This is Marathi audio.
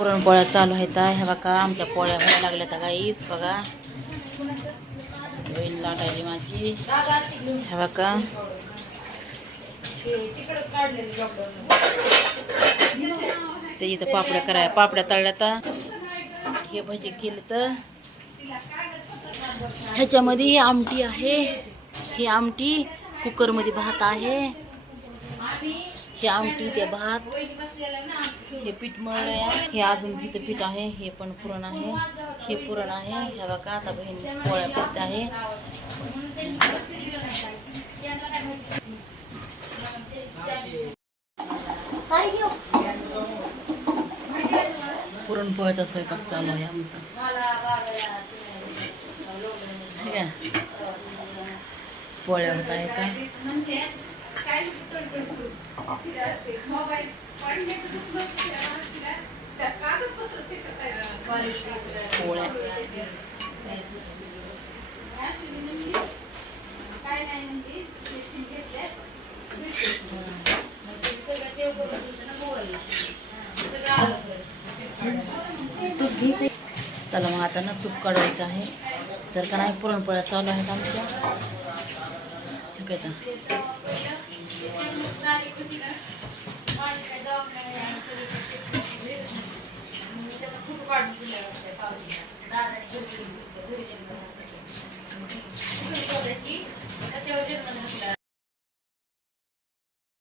पुरणपोळ्या चालू आहेत ह्या बघा आमच्या पोळ्या व्हायला लागल्या तर गाईस बघा. बहीण लाटायली माझी. ह्या बघा. ते इथं पापड्या कराय पापड्या तळल्या तर हे भजी केली तर ह्याच्यामध्ये आमटी आहे. ही आमटी कुकरमध्ये भात आहे. हे आमटी ते भात. हे पीठ मळलं आहे हे अजून तिथं पीठ आहे, हे पण पुरण आहे. हे पुरण आहे. हे बघा, आता बहीण पोळ्या करते आहे. पुरणपोळ्याचा स्वयंपाक चालू आहे आमचा. हे? पोळ्या होत आहे का? पोळ्या चला मग आता ना तूप काढवायचं आहे तर का नाही पुरणपोळ्या चालू आहेत आमच्या ठीक आहे